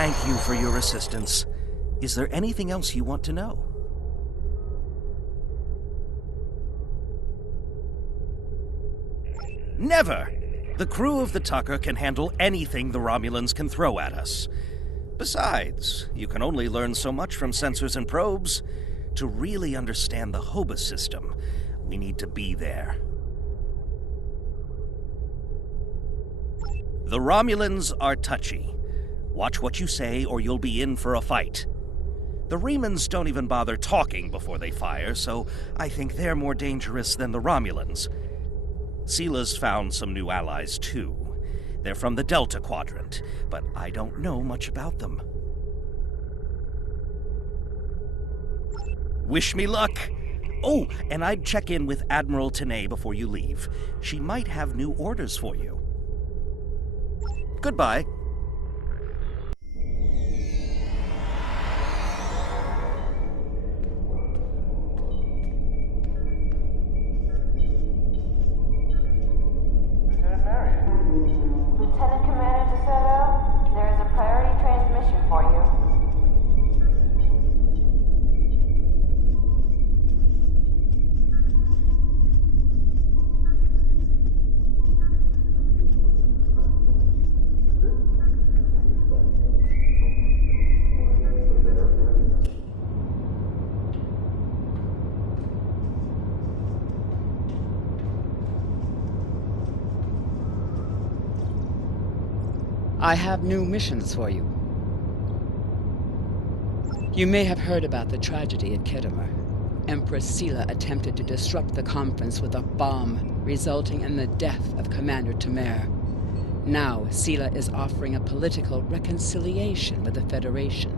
Thank you for your assistance. Is there anything else you want to know? Never! The crew of the Tucker can handle anything the Romulans can throw at us. Besides, you can only learn so much from sensors and probes. To really understand the Hobus system, we need to be there. The Romulans are touchy. Watch what you say or you'll be in for a fight. The Remans don't even bother talking before they fire, so I think they're more dangerous than the Romulans. Sela's found some new allies, too. They're from the Delta Quadrant, but I don't know much about them. Wish me luck! Oh, and I'd check in with Admiral Tenay before you leave. She might have new orders for you. Goodbye. Lieutenant Commander Sela, there is a priority transmission for you. I have new missions for you. You may have heard about the tragedy at Khitomer. Empress Sela attempted to disrupt the conference with a bomb, resulting in the death of Commander Tamer. Now, Sela is offering a political reconciliation with the Federation,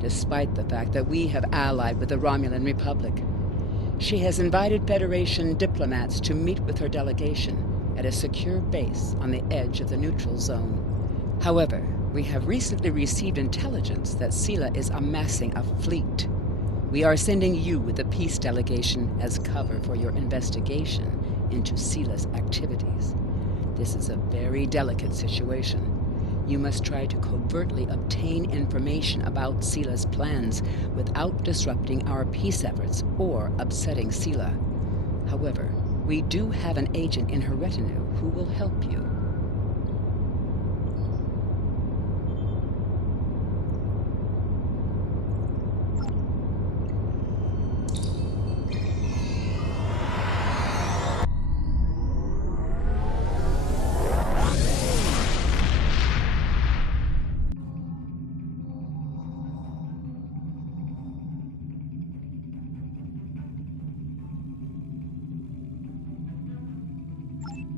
despite the fact that we have allied with the Romulan Republic. She has invited Federation diplomats to meet with her delegation at a secure base on the edge of the neutral zone. However, we have recently received intelligence that Sela is amassing a fleet. We are sending you with the peace delegation as cover for your investigation into Sela's activities. This is a very delicate situation. You must try to covertly obtain information about Sela's plans without disrupting our peace efforts or upsetting Sela. However, we do have an agent in her retinue who will help you.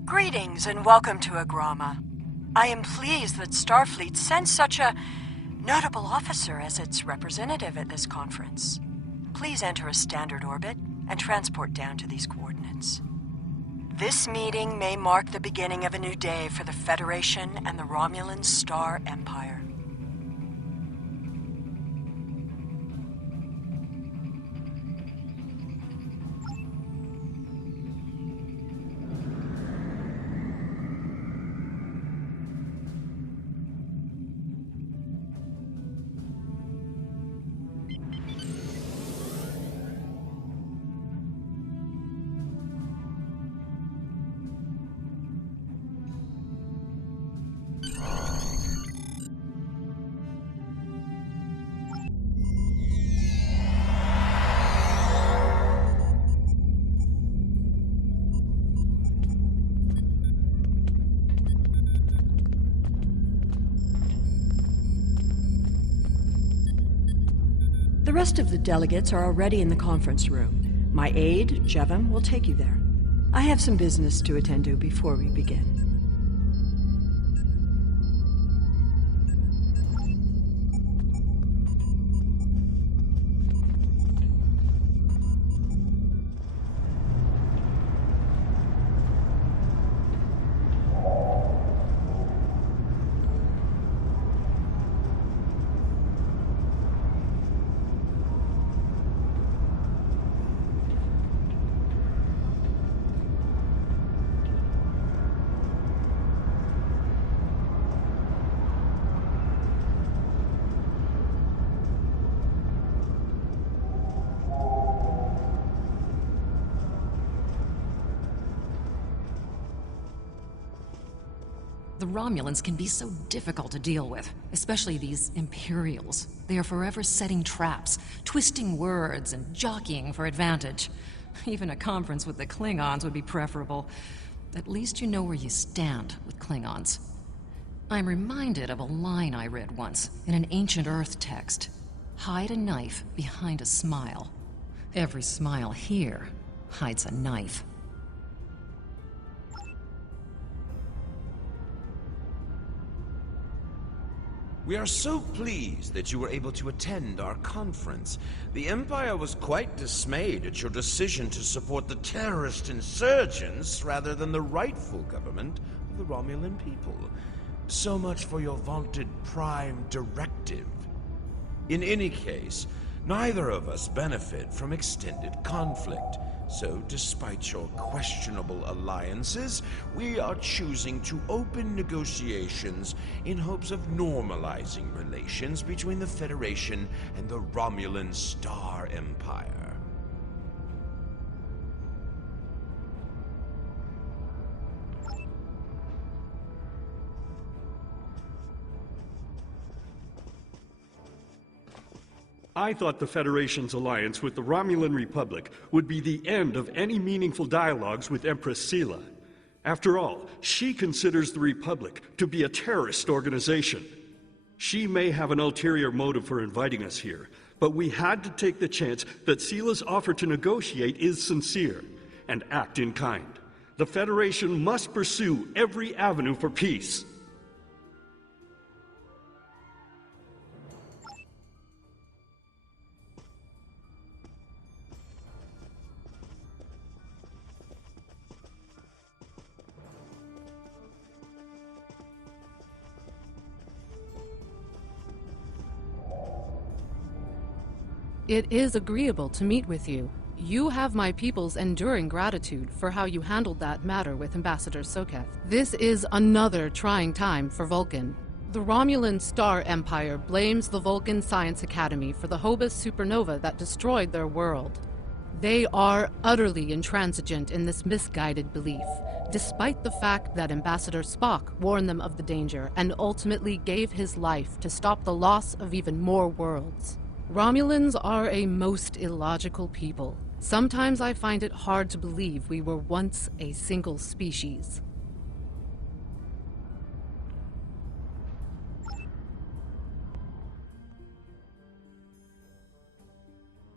Greetings and welcome to Agrama. I am pleased that Starfleet sent such a notable officer as its representative at this conference. Please enter a standard orbit and transport down to these coordinates. This meeting may mark the beginning of a new day for the Federation and the Romulan Star Empire. The rest of the delegates are already in the conference room. My aide, Jevem, will take you there. I have some business to attend to before we begin. The Romulans can be so difficult to deal with, especially these Imperials. They are forever setting traps, twisting words, and jockeying for advantage. Even a conference with the Klingons would be preferable. At least you know where you stand with Klingons. I'm reminded of a line I read once in an ancient Earth text. Hide a knife behind a smile. Every smile here hides a knife. We are so pleased that you were able to attend our conference. The Empire was quite dismayed at your decision to support the terrorist insurgents rather than the rightful government of the Romulan people. So much for your vaunted Prime Directive. In any case, neither of us benefit from extended conflict. So, despite your questionable alliances, we are choosing to open negotiations in hopes of normalizing relations between the Federation and the Romulan Star Empire. I thought the Federation's alliance with the Romulan Republic would be the end of any meaningful dialogues with Empress Sela. After all, she considers the Republic to be a terrorist organization. She may have an ulterior motive for inviting us here, but we had to take the chance that Sela's offer to negotiate is sincere, and act in kind. The Federation must pursue every avenue for peace. It is agreeable to meet with you. You have my people's enduring gratitude for how you handled that matter with Ambassador Soketh. This is another trying time for Vulcan. The Romulan Star Empire blames the Vulcan Science Academy for the Hobus supernova that destroyed their world. They are utterly intransigent in this misguided belief, despite the fact that Ambassador Spock warned them of the danger and ultimately gave his life to stop the loss of even more worlds. Romulans are a most illogical people. Sometimes I find it hard to believe we were once a single species.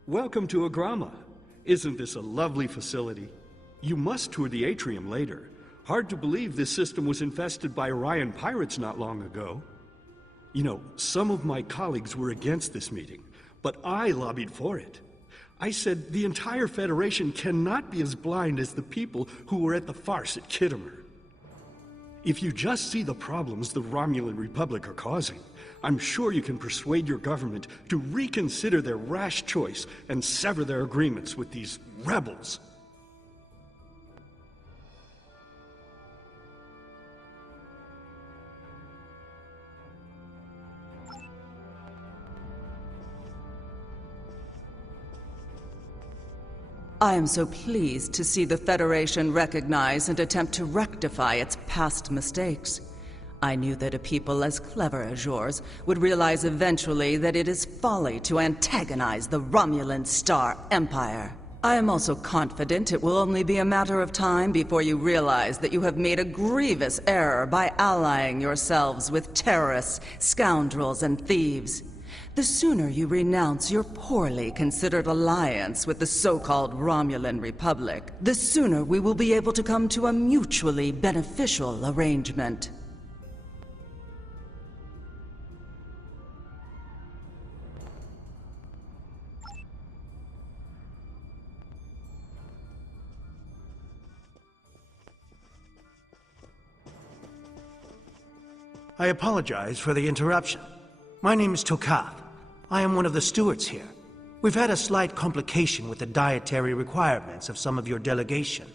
Welcome to Agrama. Isn't this a lovely facility? You must tour the atrium later. Hard to believe this system was infested by Orion pirates not long ago. You know, some of my colleagues were against this meeting, but I lobbied for it. I said the entire Federation cannot be as blind as the people who were at the farce at Khitomer. If you just see the problems the Romulan Republic are causing, I'm sure you can persuade your government to reconsider their rash choice and sever their agreements with these rebels. I am so pleased to see the Federation recognize and attempt to rectify its past mistakes. I knew that a people as clever as yours would realize eventually that it is folly to antagonize the Romulan Star Empire. I am also confident it will only be a matter of time before you realize that you have made a grievous error by allying yourselves with terrorists, scoundrels, and thieves. The sooner you renounce your poorly considered alliance with the so-called Romulan Republic, the sooner we will be able to come to a mutually beneficial arrangement. I apologize for the interruption. My name is Tokath. I am one of the stewards here. We've had a slight complication with the dietary requirements of some of your delegation.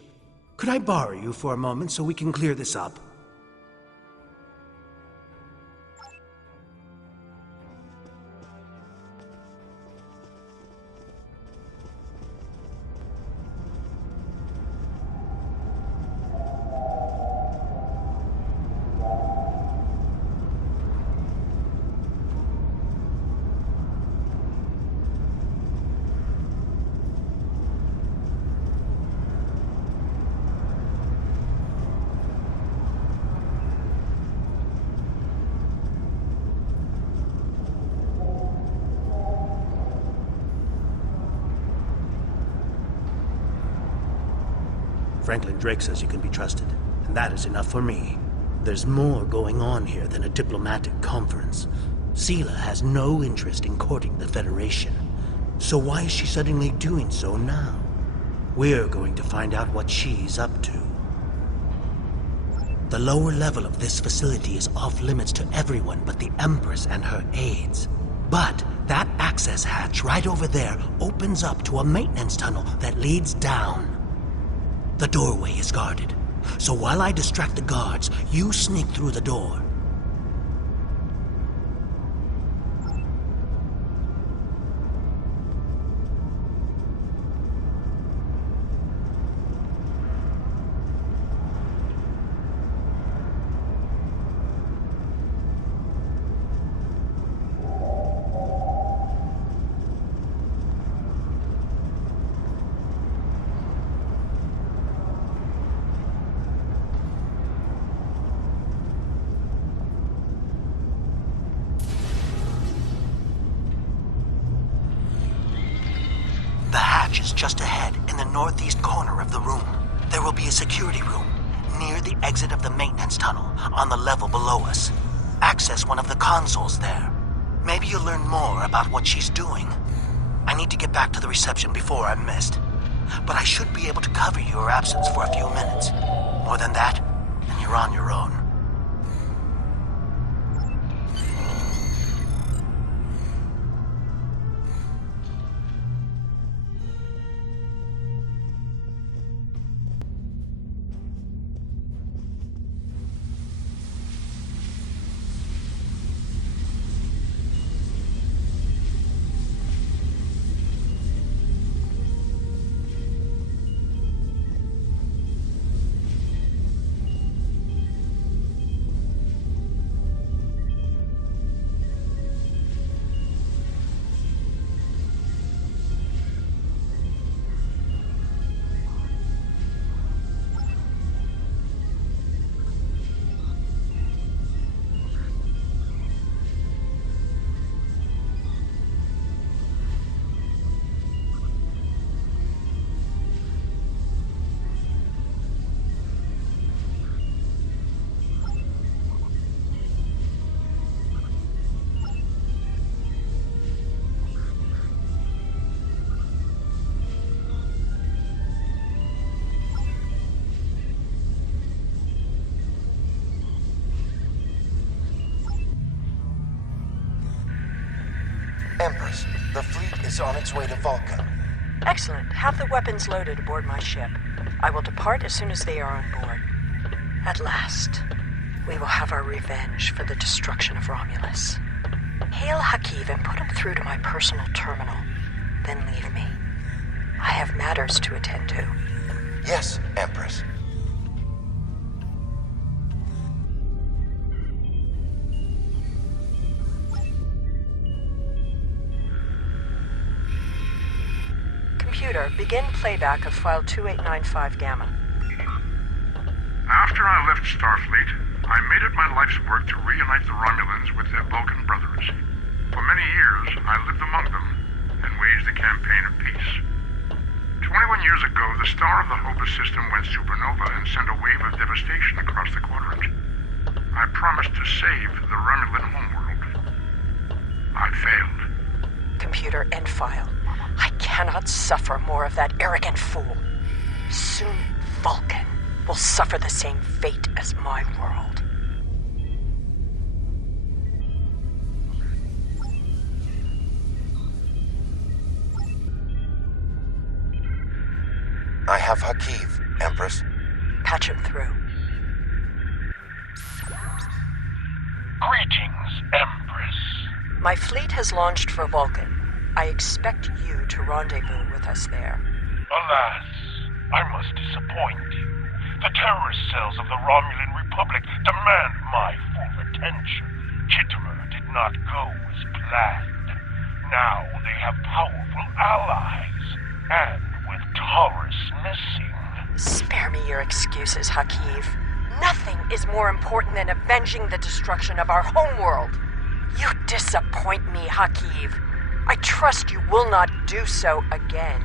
Could I borrow you for a moment so we can clear this up? Franklin Drake says you can be trusted, and that is enough for me. There's more going on here than a diplomatic conference. Sela has no interest in courting the Federation. So why is she suddenly doing so now? We're going to find out what she's up to. The lower level of this facility is off limits to everyone but the Empress and her aides. But that access hatch right over there opens up to a maintenance tunnel that leads down. The doorway is guarded, so while I distract the guards, you sneak through the door. The hatch is just ahead in the northeast corner of the room. There will be a security room near the exit of the maintenance tunnel on the level below us. Access one of the consoles there. Maybe you'll learn more about what she's doing. I need to get back to the reception before I'm missed. But I should be able to cover your absence for a few minutes. More than that, and you're on your own. Empress, the fleet is on its way to Vulcan. Excellent. Have the weapons loaded aboard my ship. I will depart as soon as they are on board. At last, we will have our revenge for the destruction of Romulus. Hail Hakiv and put him through to my personal terminal. Then leave me. I have matters to attend to. Yes, Empress. Computer, begin playback of file 2895 Gamma. After I left Starfleet, I made it my life's work to reunite the Romulans with their Vulcan brothers. For many years, I lived among them and waged a campaign of peace. 21 years ago, the star of the Hobus system went supernova and sent a wave of devastation across the quadrant. I promised to save the Romulan homeworld. I failed. Computer, end file. I cannot suffer more of that arrogant fool. Soon, Vulcan will suffer the same fate as my world. I have Hakiv, Empress. Patch him through. Greetings, Empress. My fleet has launched for Vulcan. I expect you to rendezvous with us there. Alas, I must disappoint you. The terrorist cells of the Romulan Republic demand my full attention. Kittimer did not go as planned. Now they have powerful allies, and with Taurus missing... Spare me your excuses, Hakiv. Nothing is more important than avenging the destruction of our homeworld. You disappoint me, Hakiv. I trust you will not do so again.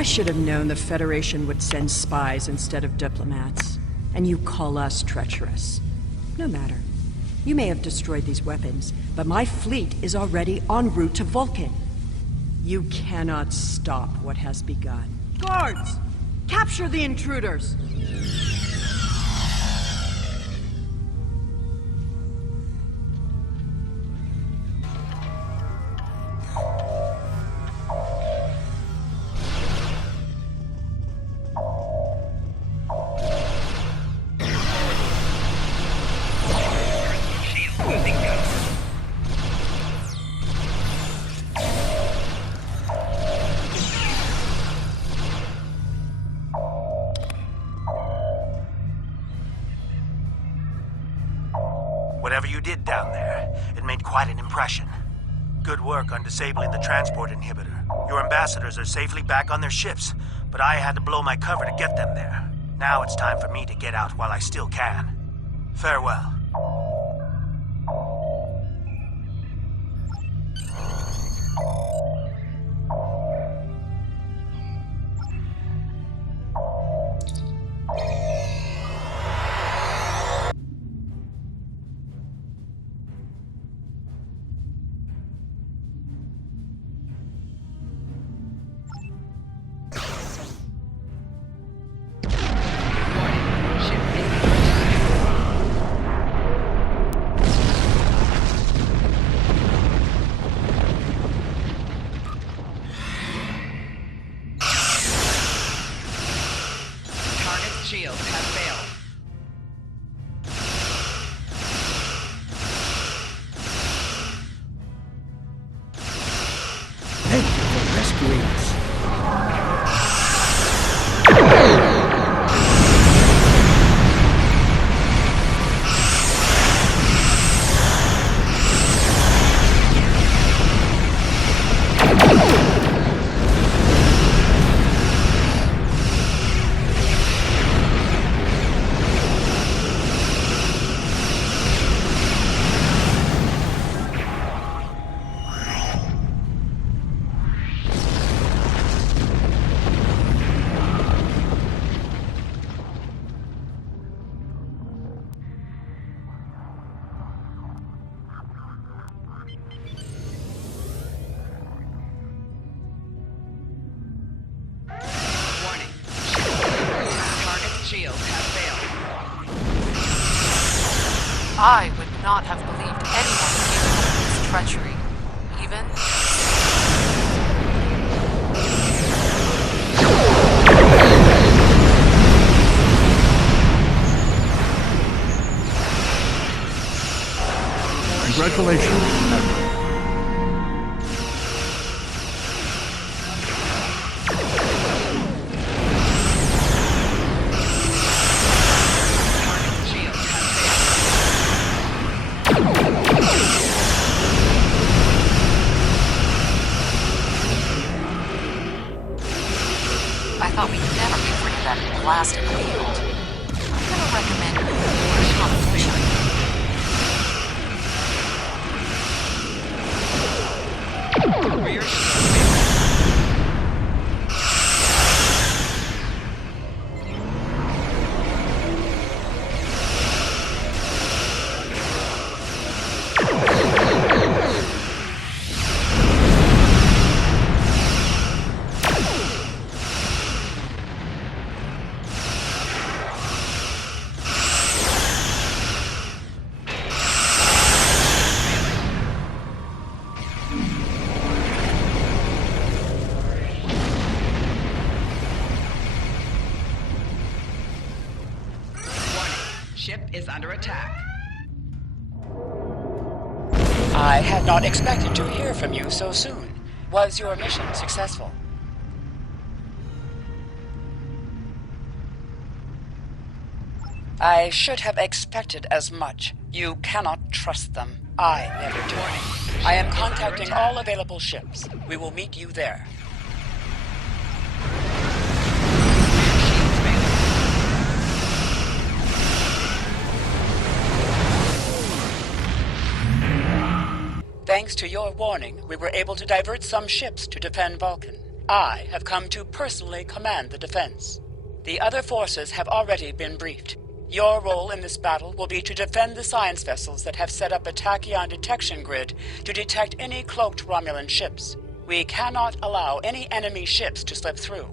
I should have known the Federation would send spies instead of diplomats. And you call us treacherous. No matter. You may have destroyed these weapons, but my fleet is already en route to Vulcan. You cannot stop what has begun. Guards! Capture the intruders! Whatever you did down there, it made quite an impression. Good work on disabling the transport inhibitor. Your ambassadors are safely back on their ships, but I had to blow my cover to get them there. Now it's time for me to get out while I still can. Farewell. Shields have failed. Thank you for rescuing us. I would not have believed anyone capable of this treachery, even... Congratulations, Admiral. I thought we'd never get rid of that blasted field. I'm gonna recommend more competition. Rear ship is under attack. I had not expected to hear from you so soon. Was your mission successful? I should have expected as much. You cannot trust them. I never do. I am contacting all available ships. We will meet you there. Thanks to your warning, we were able to divert some ships to defend Vulcan. I have come to personally command the defense. The other forces have already been briefed. Your role in this battle will be to defend the science vessels that have set up a tachyon detection grid to detect any cloaked Romulan ships. We cannot allow any enemy ships to slip through.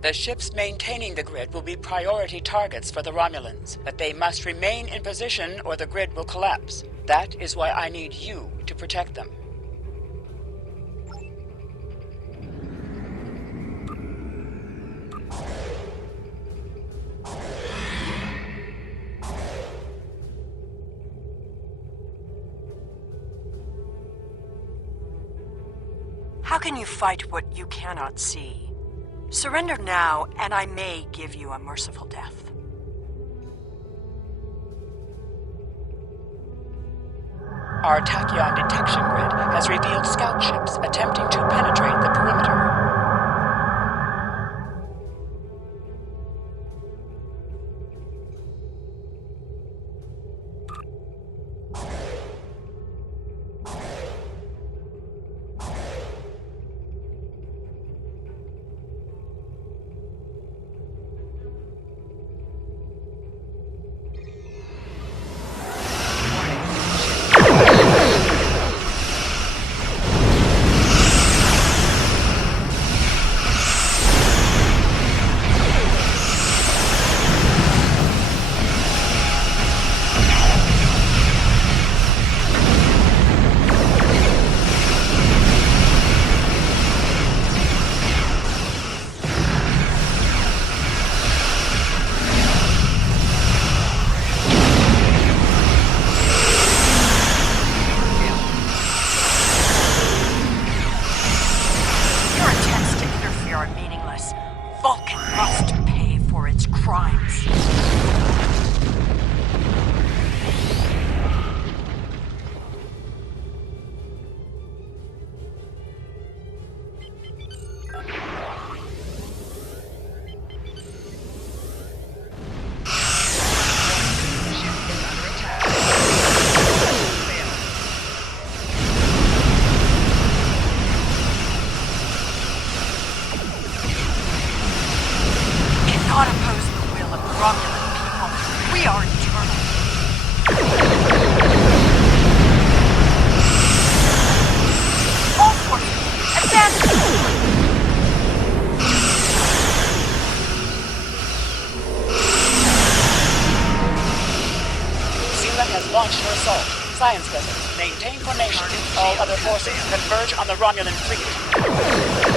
The ships maintaining the grid will be priority targets for the Romulans, but they must remain in position or the grid will collapse. That is why I need you to protect them. How can you fight what you cannot see? Surrender now, and I may give you a merciful death. Our tachyon detection grid has revealed scout ships attempting to penetrate the perimeter. Science vessels, maintain formation. All other forces converge on the Romulan fleet.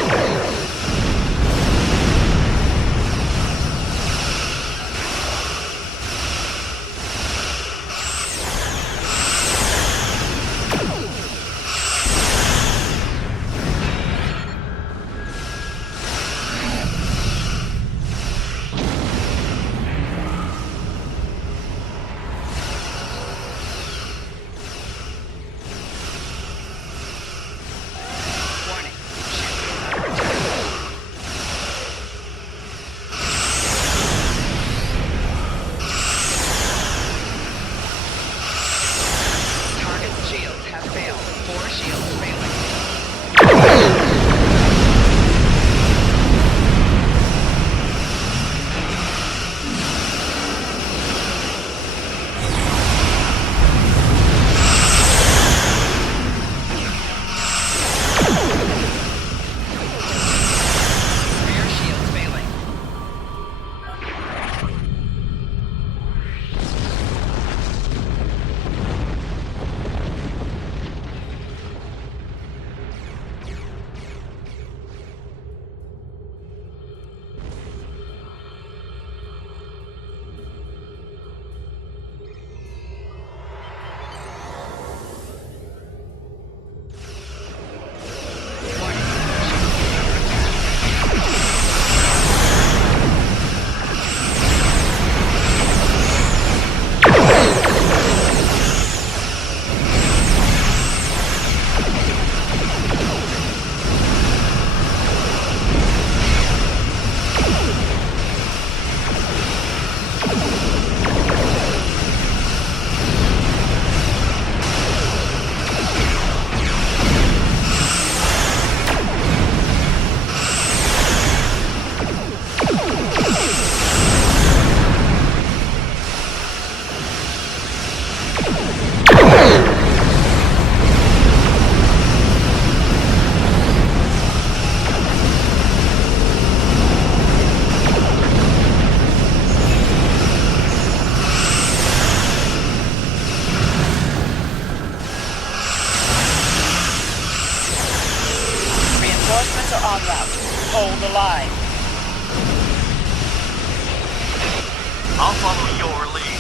follow your lead.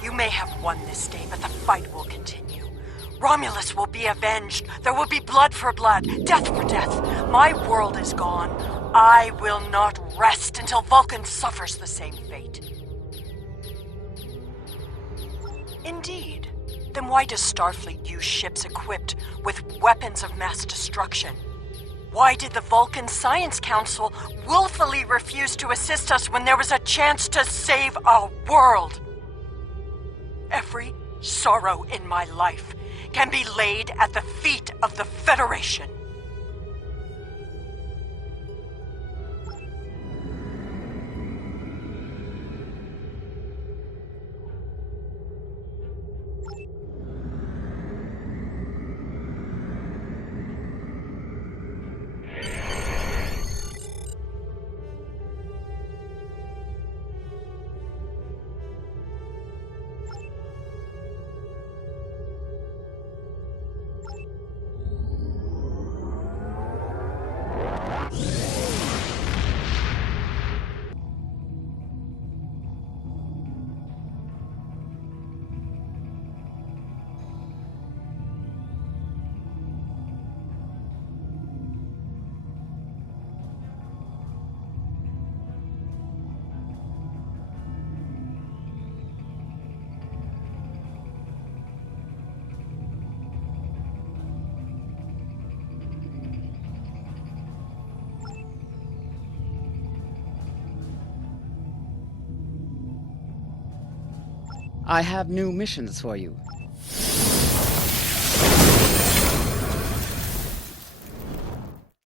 You may have won this day, but the fight will continue. Romulus will be avenged. There will be blood for blood, death for death. My world is gone. I will not rest until Vulcan suffers the same fate. Indeed. Then why does Starfleet use ships equipped with weapons of mass destruction? Why did the Vulcan Science Council willfully refuse to assist us when there was a chance to save our world? Every sorrow in my life can be laid at the feet of the Federation. I have new missions for you.